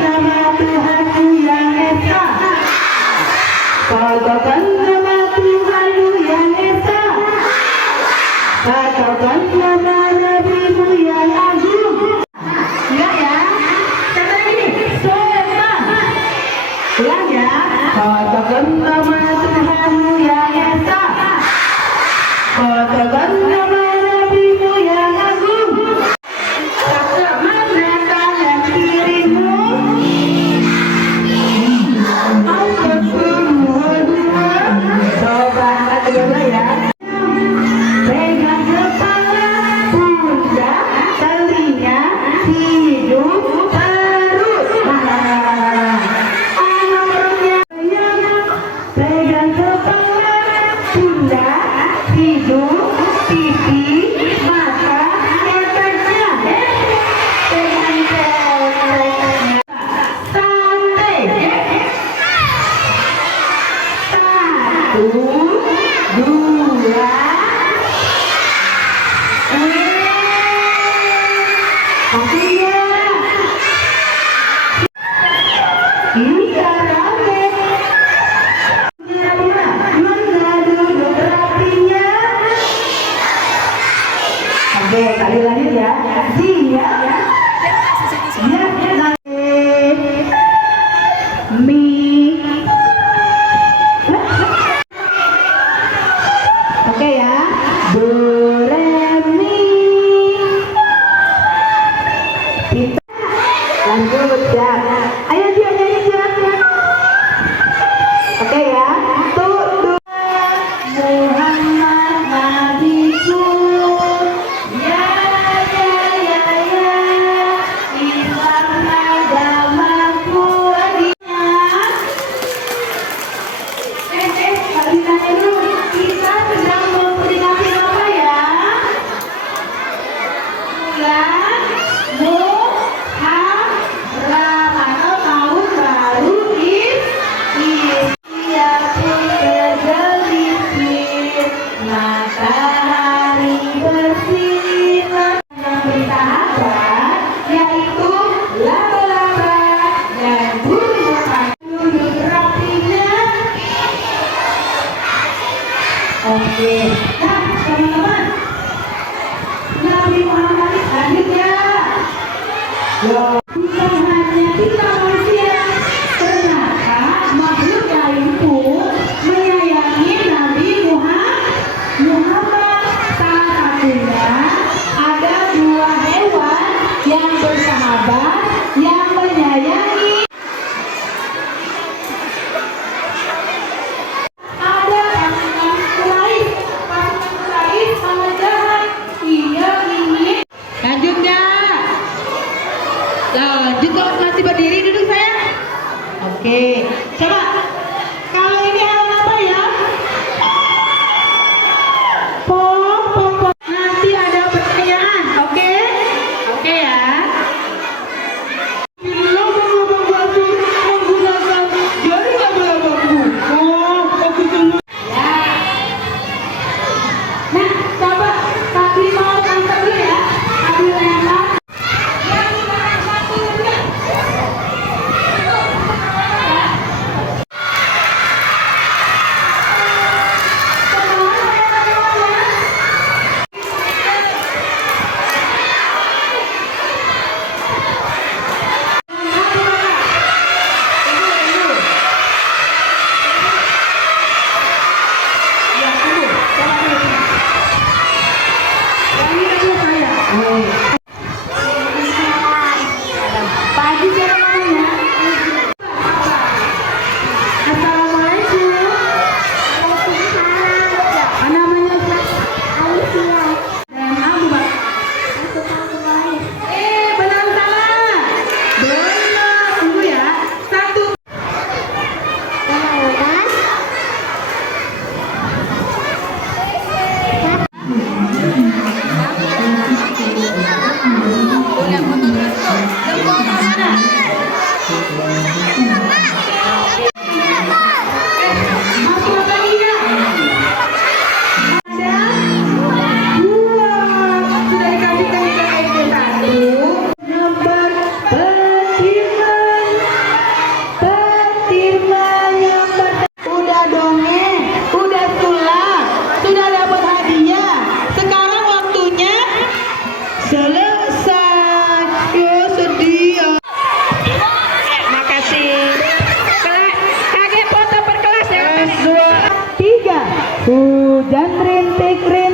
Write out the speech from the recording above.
nama Tuhanmu yang esa. Katakan nama Tuhanmu yang esa. Katakan nama Nabi-Mu yang agung. Enggak ya? Kata gini, soema. Ulang ya. Katakan nama Tuhanmu yang esa. Katakan nama Nabi-Mu yang agung. Kata mana kanan kirimu? Angkat kedua-dua. Coba angkat kedua ya. Pegang kepala, pundak, telinga, hidung, perut. Nomornya pegang kepala, pundak, hidung, pipi, mata, otaknya. Pegang kepalanya. Santai. Satu, dua. Iya rame. Mana duduk rapinya? Oke, kali lanjut ya. Dia mi. Oke ya. Do re mi. Kita lanjut ya. Ayo dia nyanyi ya. Oke ya. Tuh. Muhammad Nabiku. Ya. Islam agamaku. Kali nanya dulu. Kita sedang memperingati apa ya? Bulan Muharram atau tahun baru Indonesia pun bergelincir, matahari bersinar yang bersahabat, yaitu laba-laba dan burung duduk rapinya. Oke, nah teman-teman, Nabi Muhammad hadir ya. Bukan hanya kita manusia, ternyata makhluk lain pun menyayangi Nabi Muhammad. Salah satunya ada dua hewan yang bersahabat yang menyayangi. Ada pasukan Quraisy sangat jahat. Ia ingin lanjut nggak? Lanjut kalau masih berdiri duduk sayang. Oke, coba. Kalau ini hewan apa ya? Pom. Nanti ada pertanyaan, oke? Oke ya. Lubang-lubang batu menggunakan jari laba-labaku. Aku tunggu. Ya. Nah, coba Sabri mau angkat dulu ya. Sabri lempar. Fikrin